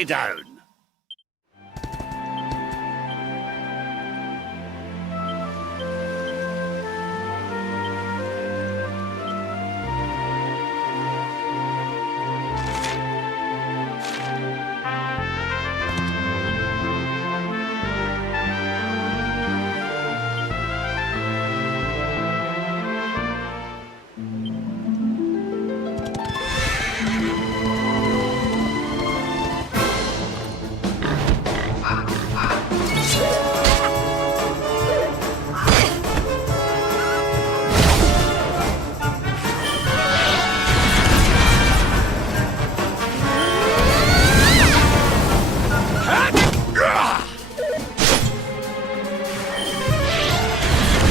Stay down.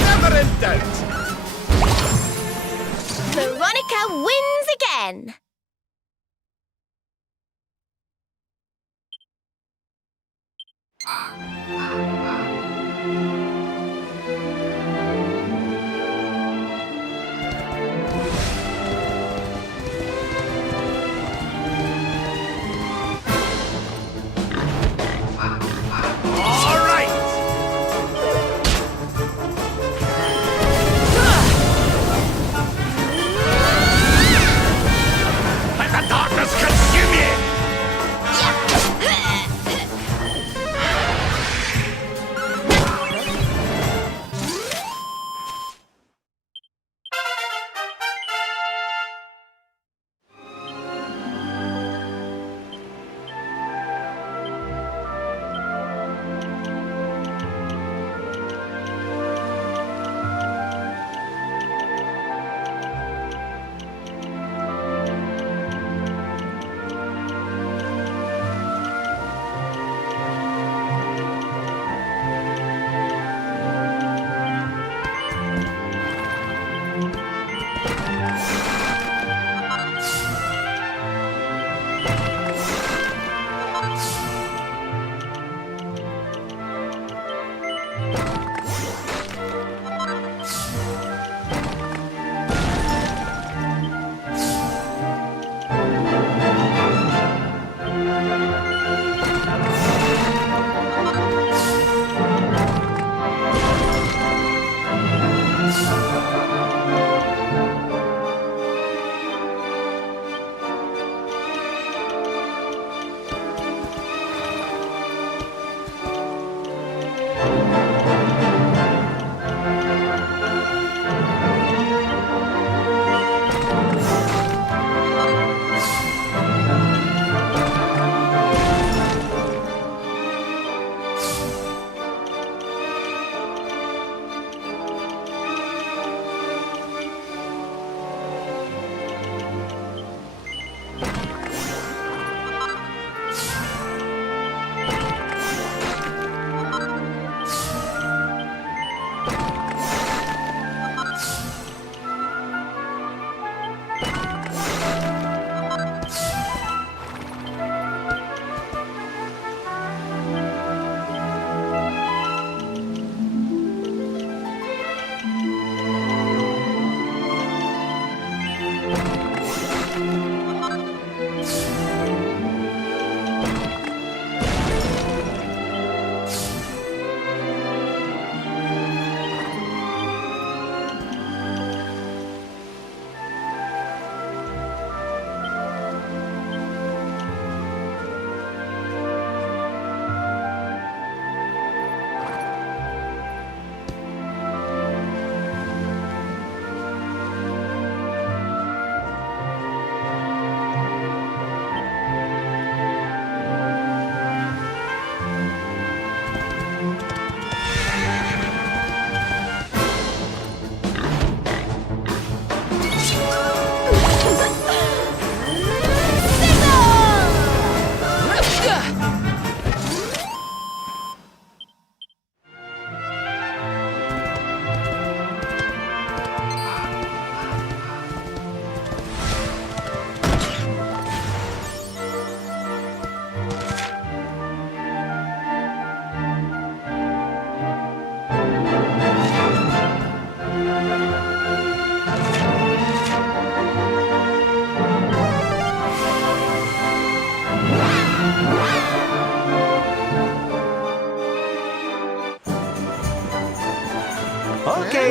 Never in doubt. Veronica wins again. All right. Let the darkness consume you.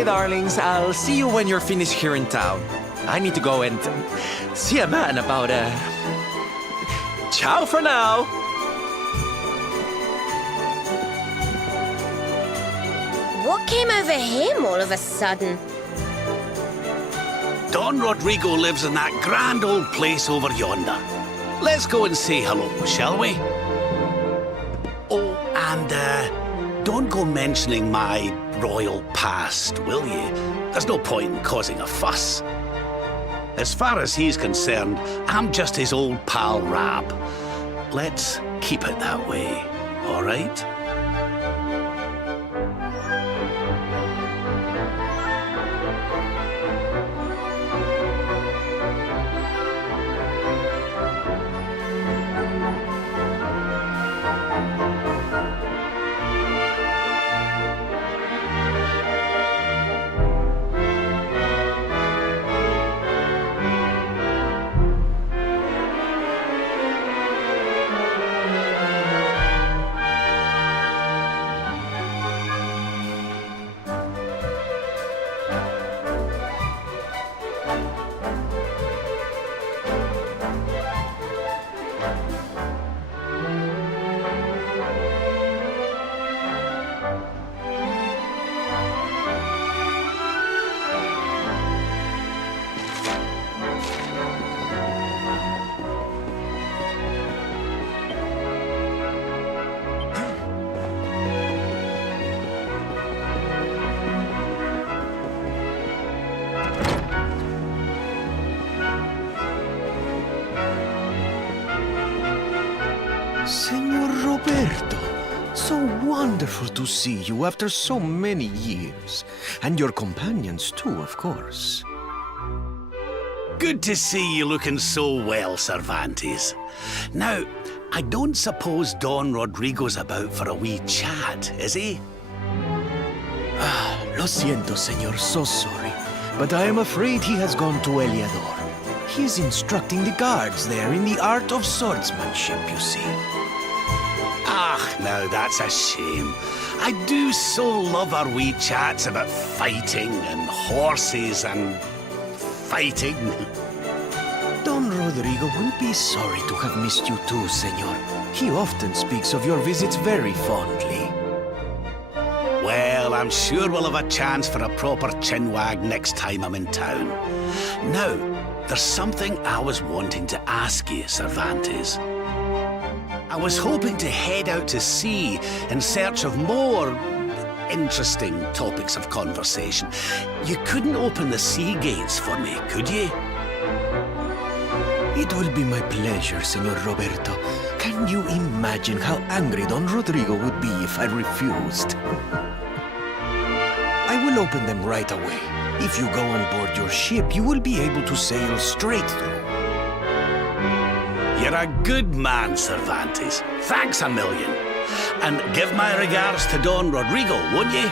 darlings. I'll see you when you're finished here in town. I need to go and see a man about Ciao for now. What came over him all of a sudden? Don Rodrigo lives in that grand old place over yonder. Let's go and say hello, shall we? Oh, and don't go mentioning my royal past, will you? There's no point in causing a fuss. As far as he's concerned, I'm just his old pal Rab. Let's keep it that way, all right? Senor Roberto, so wonderful to see you after so many years. And your companions too, of course. Good to see you looking so well, Cervantes. Now, I don't suppose Don Rodrigo's about for a wee chat, is he? Lo siento, senor, so sorry. But I am afraid he has gone to Eliador. He is instructing the guards there in the art of swordsmanship, you see. Ah, now that's a shame. I do so love our wee chats about fighting and horses and fighting. Don Rodrigo will be sorry to have missed you too, senor. He often speaks of your visits very fondly. Well, I'm sure we'll have a chance for a proper chinwag next time I'm in town. Now, there's something I was wanting to ask you, Cervantes. I was hoping to head out to sea in search of more interesting topics of conversation. You couldn't open the sea gates for me, could you? It will be my pleasure, Senor Roberto. Can you imagine how angry Don Rodrigo would be if I refused? I will open them right away. If you go on board your ship, you will be able to sail straight through. You're a good man, Cervantes. Thanks a million. And give my regards to Don Rodrigo, won't you?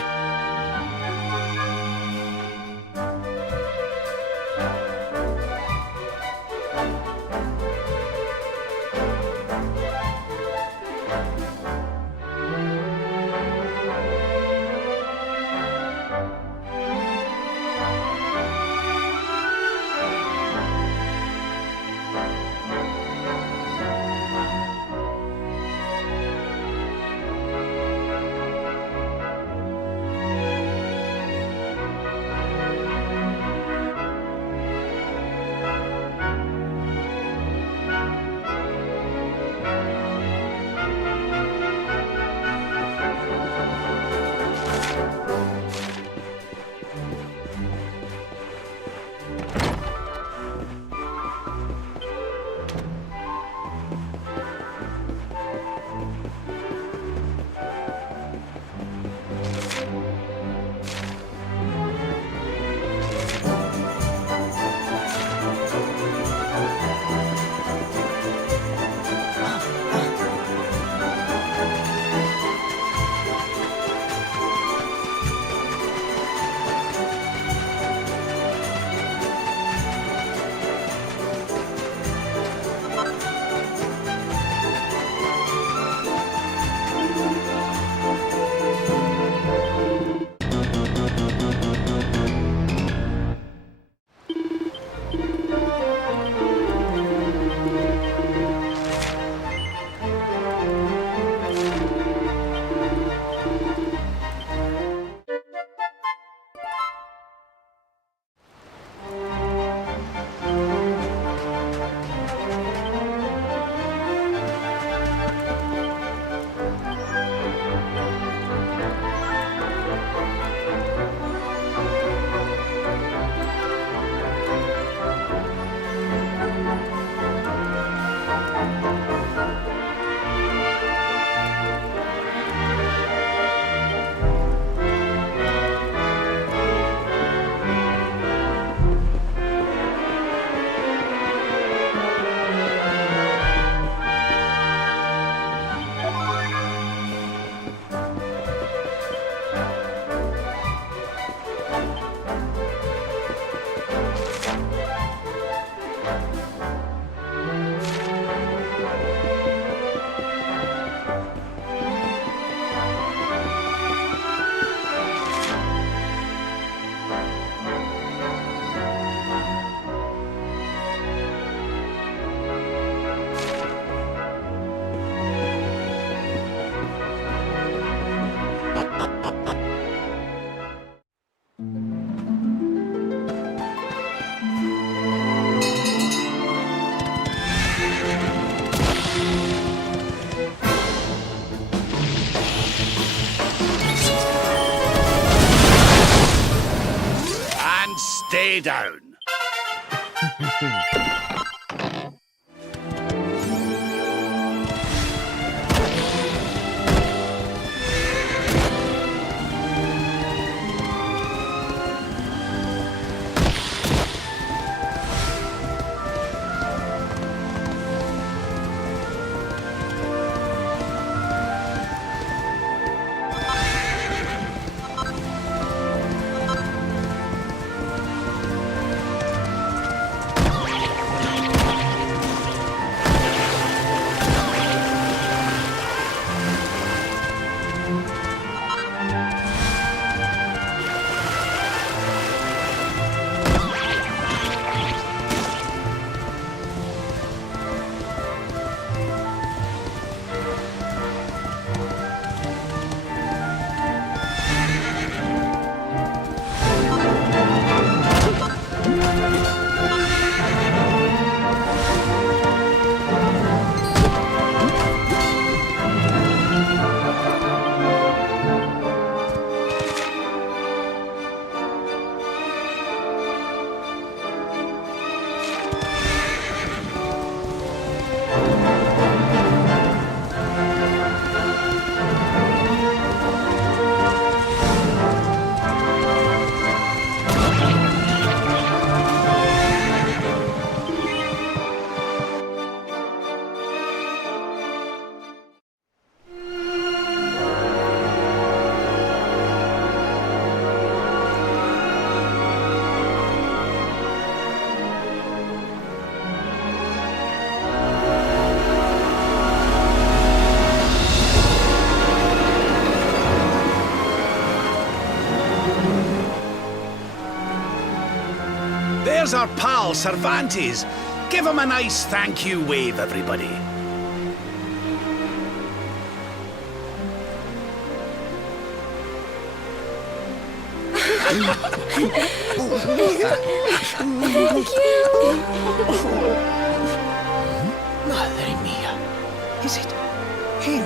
lay down. There's our pal, Cervantes. Give him a nice thank you wave, everybody. Madre mia. Is it him?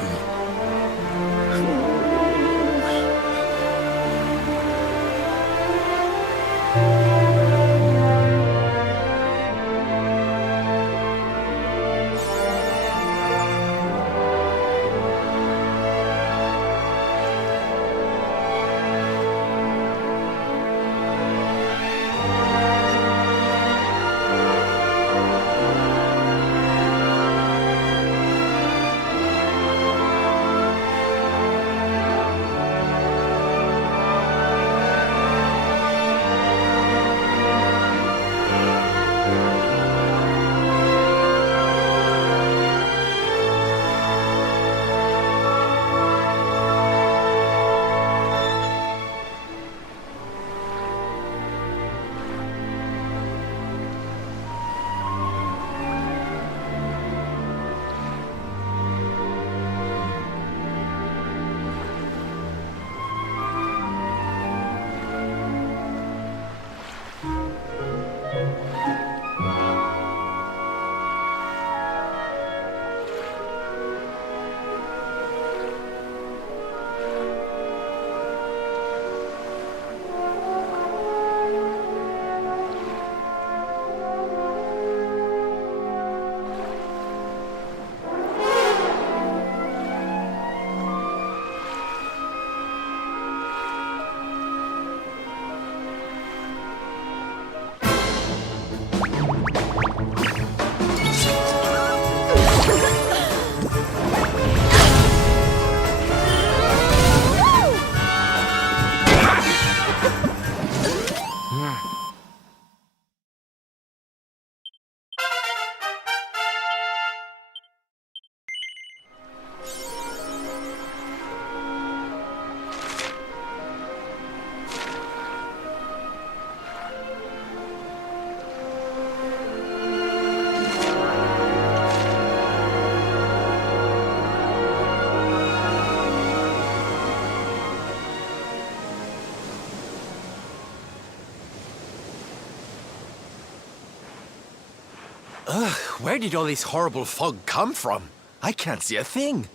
Ugh, where did all this horrible fog come from? I can't see a thing.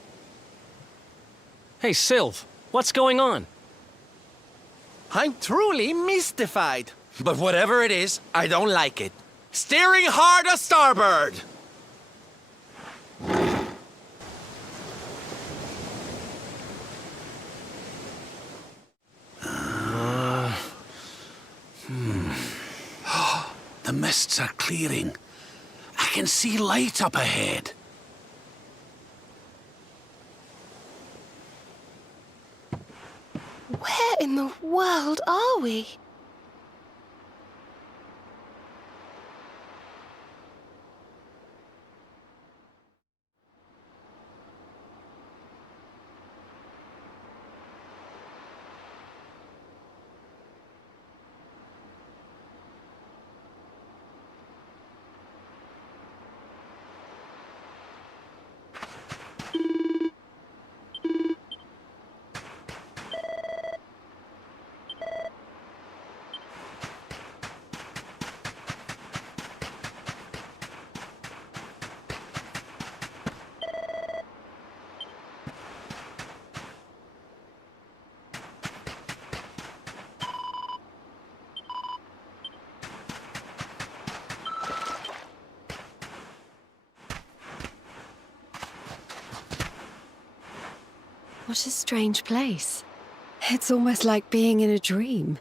Hey, Sylv, what's going on? I'm truly mystified. But whatever it is, I don't like it. Steering hard a starboard! The mists are clearing. I can see light up ahead. Where in the world are we? What a strange place. It's almost like being in a dream.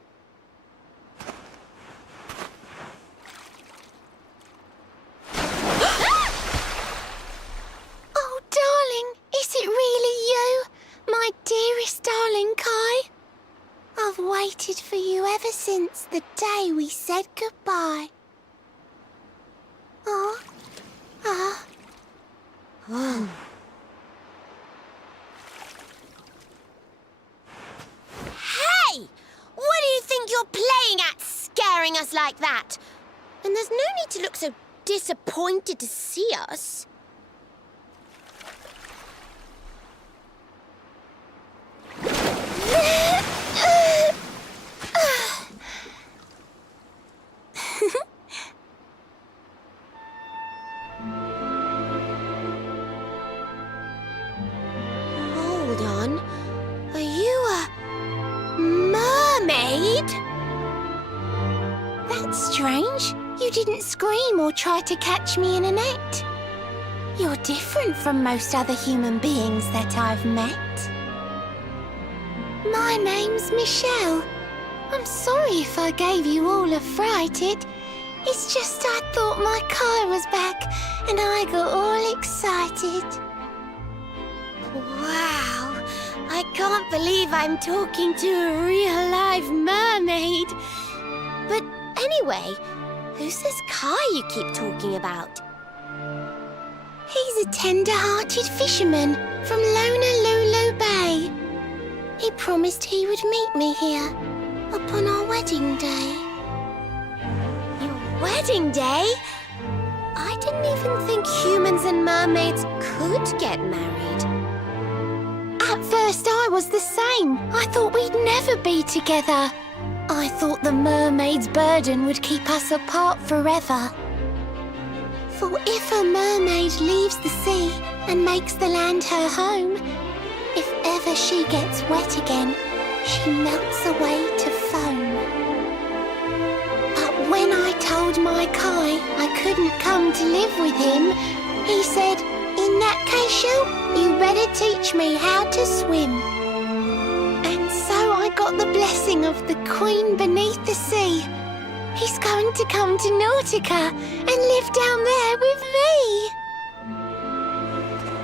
Oh, darling, is it really you? My dearest darling Kai? I've waited for you ever since the day we said goodbye. Oh, oh. Hey! What do you think you're playing at, scaring us like that? And there's no need to look so disappointed to see us. Hold on. Are you a mermaid? That's strange. You didn't scream or try to catch me in a net. You're different from most other human beings that I've met. My name's Michelle. I'm sorry if I gave you all a fright. It's just I thought my Kai was back and I got all excited. Wow, I can't believe I'm talking to a real live mermaid. But anyway, who's this Kai you keep talking about? He's a tender-hearted fisherman from Honolulu Bay. He promised he would meet me here upon our wedding day. Your wedding day? I didn't even think humans and mermaids could get married. At first I was the same. I thought we'd never be together. I thought the mermaid's burden would keep us apart forever. For if a mermaid leaves the sea and makes the land her home, if ever she gets wet again, she melts away to foam. But when I told my Kai I couldn't come to live with him, he said, "In that case, you better teach me how to swim." And so I got the blessing of the Queen beneath the sea. He's going to come to Nautica and live down there with me.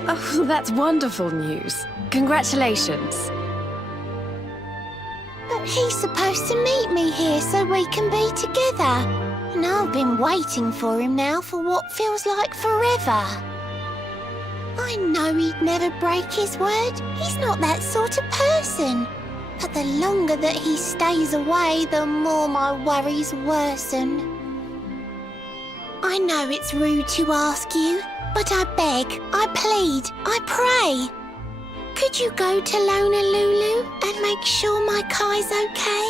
Oh, that's wonderful news. Congratulations. But he's supposed to meet me here so we can be together. And I've been waiting for him now for what feels like forever. I know he'd never break his word. He's not that sort of person. But the longer that he stays away, the more my worries worsen. I know it's rude to ask you, but I beg, I plead, I pray. Could you go to Honolulu and make sure my Kai's okay?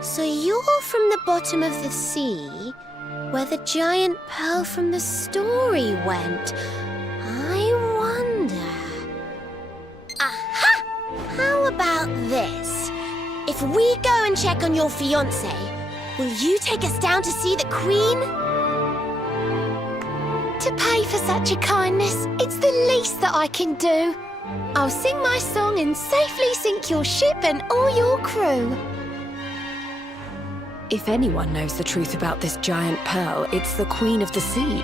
So you're from the bottom of the sea, where the giant pearl from the story went. I wonder... Aha! How about this? we go and check on your fiancé, will you take us down to see the Queen? To pay for such a kindness, it's the least that I can do. I'll sing my song and safely sink your ship and all your crew. If anyone knows the truth about this giant pearl, it's the Queen of the Sea.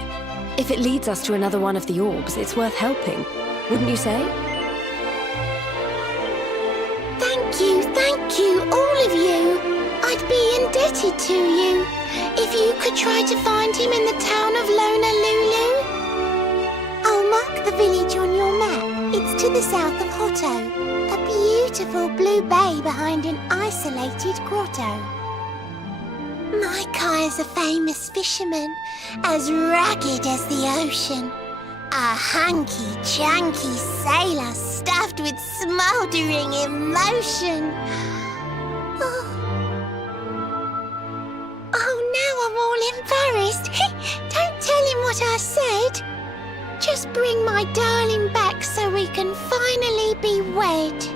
If it leads us to another one of the orbs, it's worth helping. Wouldn't you say? Thank you, all of you. I'd be indebted to you. If you could try to find him in the town of Lonalulu. I'll mark the village on your map. It's to the south of Hotto, a beautiful blue bay behind an isolated grotto. My Kai is a famous fisherman, as rugged as the ocean. A hanky-chanky sailor stuffed with smouldering emotion. Oh, now I'm all embarrassed. Don't tell him what I said. Just bring my darling back so we can finally be wed.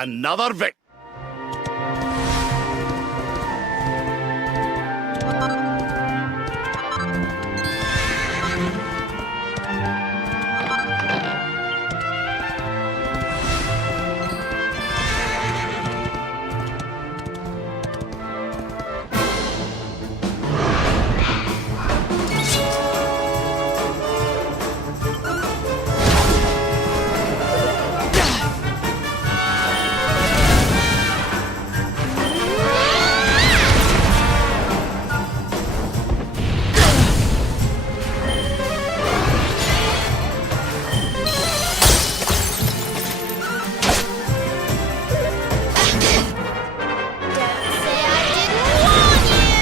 Another vic. Say I didn't warn you!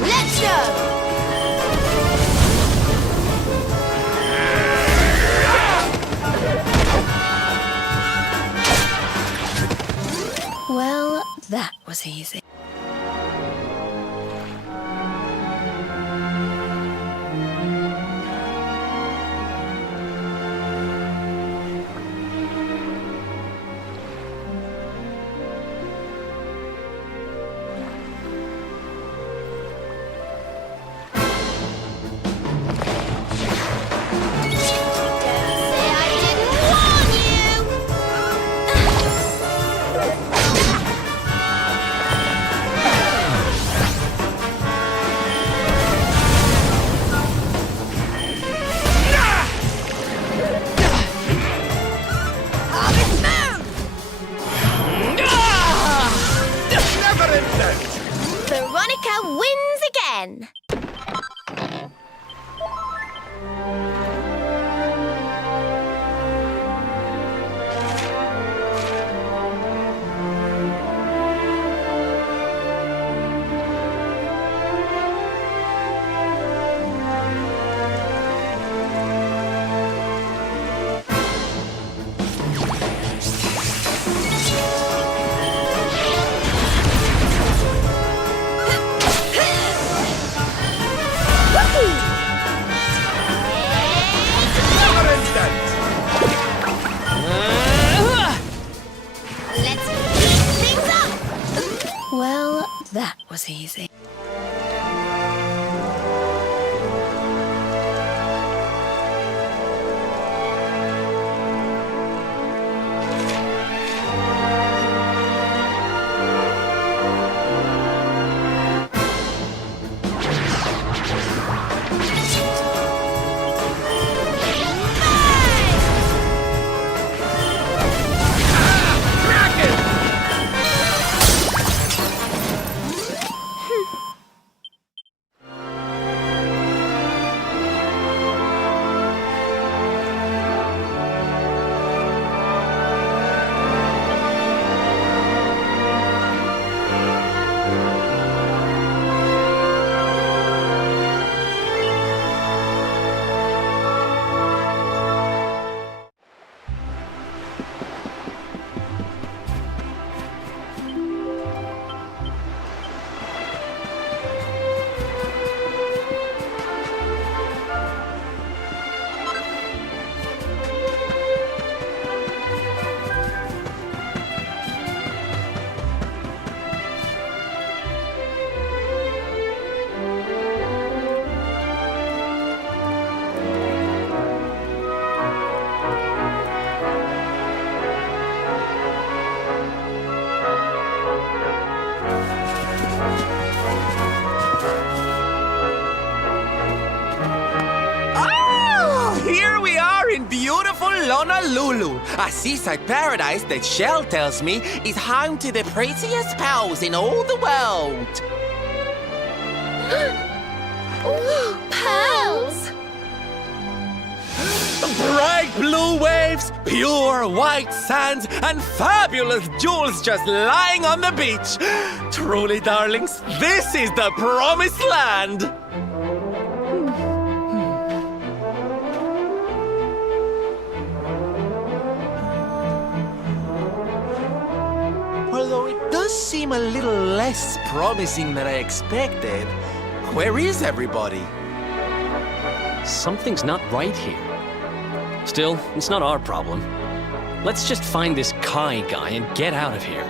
Let's go! Well, that was easy. Say I didn't warn you! Never in doubt. Veronica wins again! Never in doubt. Let's heat things up! Well, that was easy. Honolulu, a seaside paradise that Shell tells me is home to the prettiest pals in all the world. Ooh, pearls! Bright blue waves, pure white sands, and fabulous jewels just lying on the beach. Truly, darlings, this is the promised land. Although it does seem a little less promising than I expected, where is everybody? Something's not right here. Still, it's not our problem. Let's just find this Kai guy and get out of here.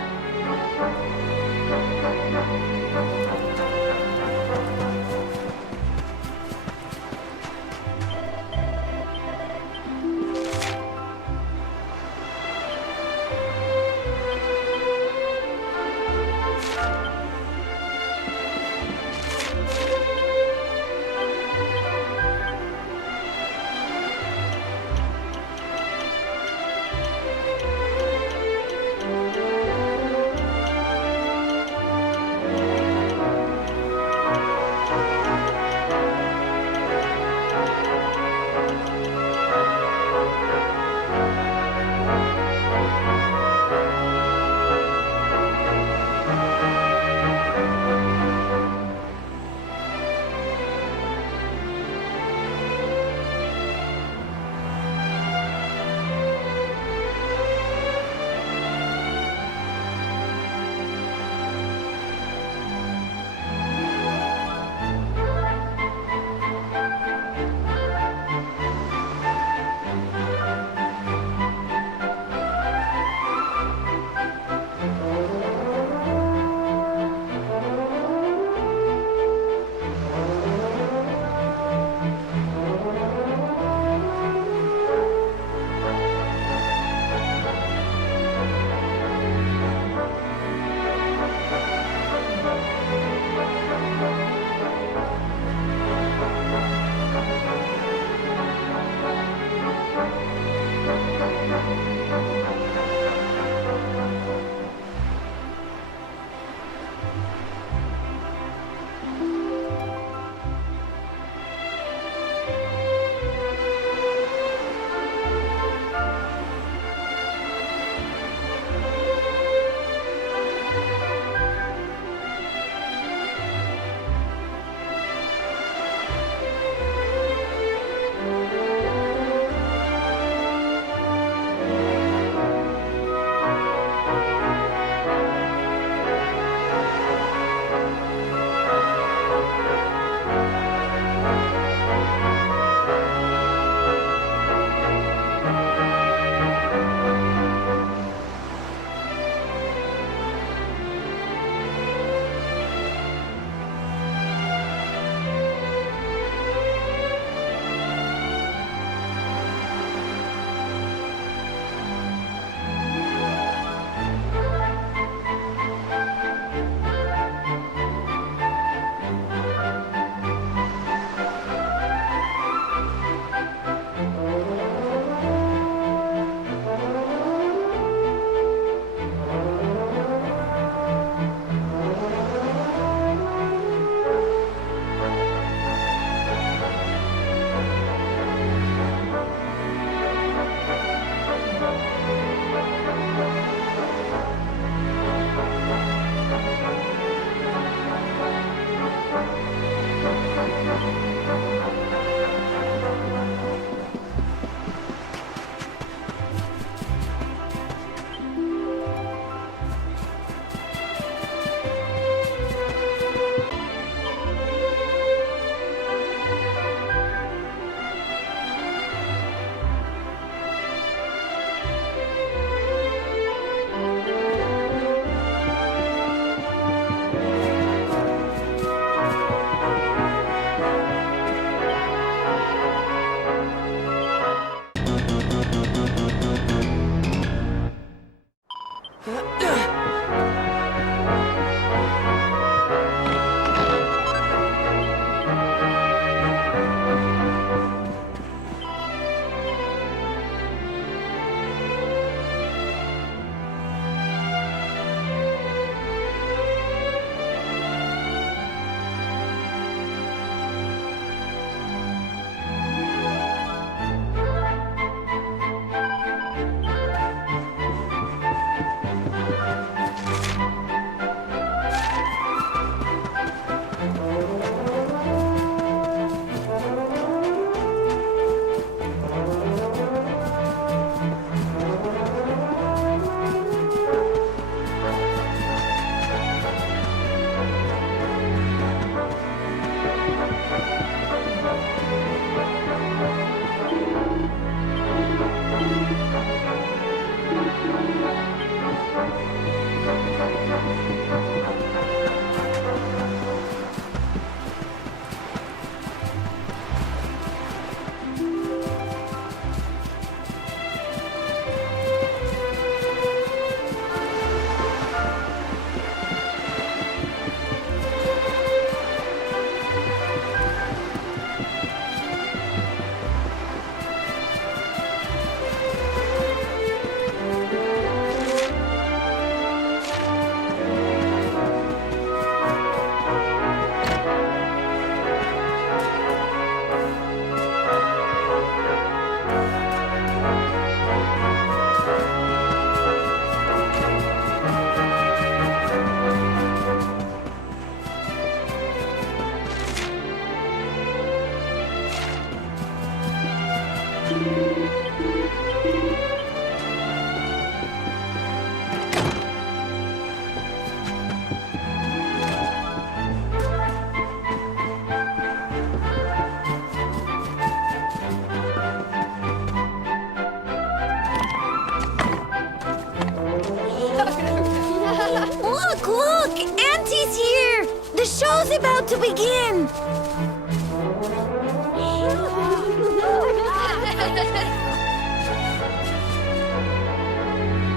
Look, look! Auntie's here! The show's about to begin!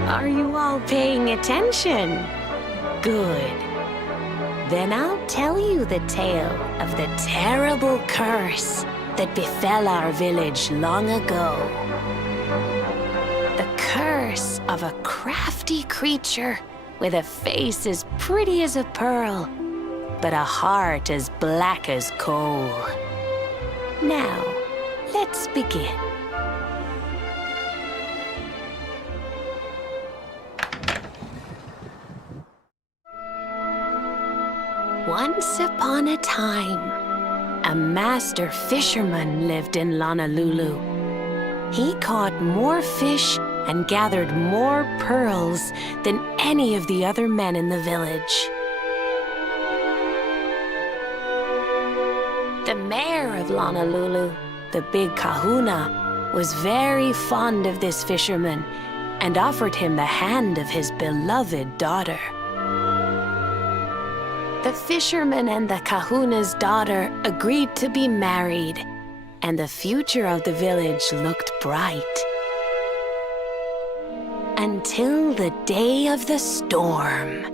Are you all paying attention? Good. Then I'll tell you the tale of the terrible curse that befell our village long ago. The curse of a crafty creature with a face as pretty as a pearl, but a heart as black as coal. Now, let's begin. Once upon a time, a master fisherman lived in Honolulu. He caught more fish and gathered more pearls than any of the other men in the village. The mayor of Honolulu, the big kahuna, was very fond of this fisherman and offered him the hand of his beloved daughter. The fisherman and the kahuna's daughter agreed to be married, and the future of the village looked bright. Until the day of the storm.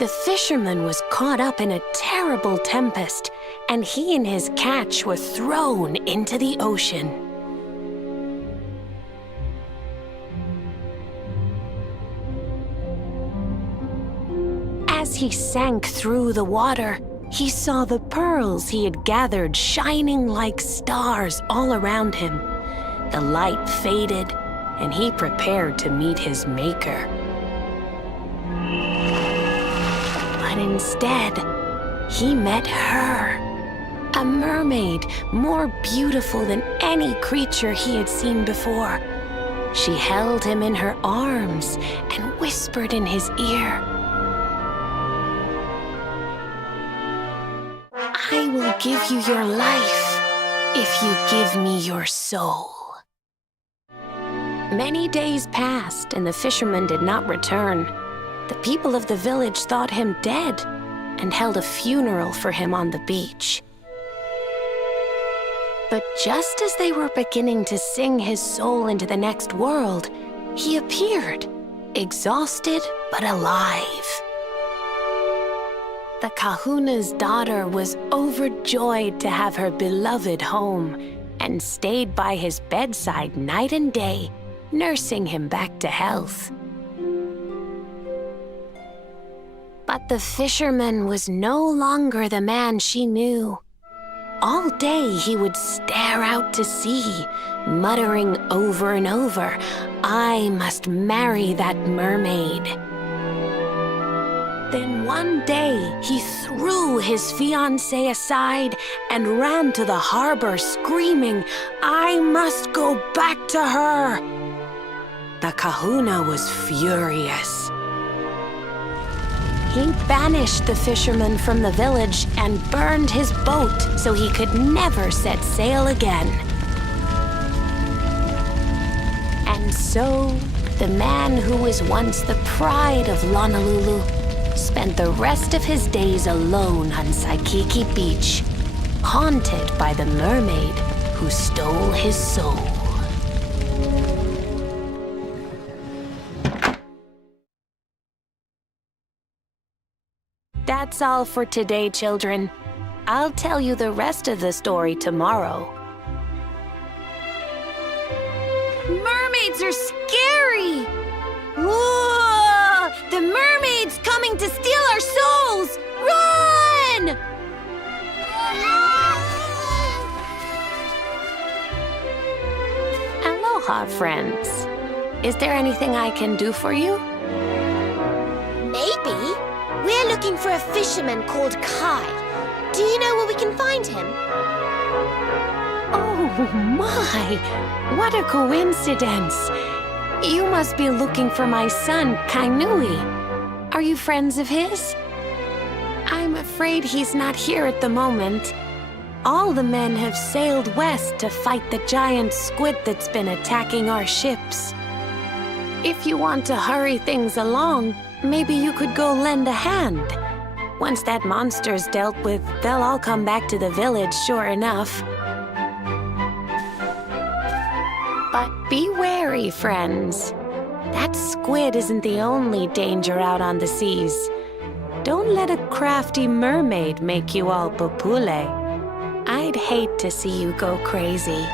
The fisherman was caught up in a terrible tempest, and he and his catch were thrown into the ocean. As he sank through the water, he saw the pearls he had gathered shining like stars all around him. The light faded, and he prepared to meet his maker. But instead, he met her, a mermaid more beautiful than any creature he had seen before. She held him in her arms and whispered in his ear, "I will give you your life if you give me your soul." Many days passed, and the fisherman did not return. The people of the village thought him dead and held a funeral for him on the beach. But just as they were beginning to sing his soul into the next world, he appeared, exhausted but alive. The kahuna's daughter was overjoyed to have her beloved home and stayed by his bedside night and day, nursing him back to health. But the fisherman was no longer the man she knew. All day he would stare out to sea, muttering over and over, "I must marry that mermaid." Then one day, he threw his fiancée aside and ran to the harbor screaming, "I must go back to her!" The kahuna was furious. He banished the fisherman from the village and burned his boat so he could never set sail again. And so, the man who was once the pride of Honolulu spent the rest of his days alone on Saikiki Beach, haunted by the mermaid who stole his soul. That's all for today, children. I'll tell you the rest of the story tomorrow. Mermaids are scary! Whoa! The mermaid's coming to steal our souls! Run! Aloha, friends. Is there anything I can do for you? Maybe. We're looking for a fisherman called Kai. Do you know where we can find him? Oh my! What a coincidence! You must be looking for my son, Kainui. Are you friends of his? I'm afraid he's not here at the moment. All the men have sailed west to fight the giant squid that's been attacking our ships. If you want to hurry things along, maybe you could go lend a hand. Once that monster's dealt with, they'll all come back to the village, sure enough. But be wary, friends. That squid isn't the only danger out on the seas. Don't let a crafty mermaid make you all popule. I'd hate to see you go crazy.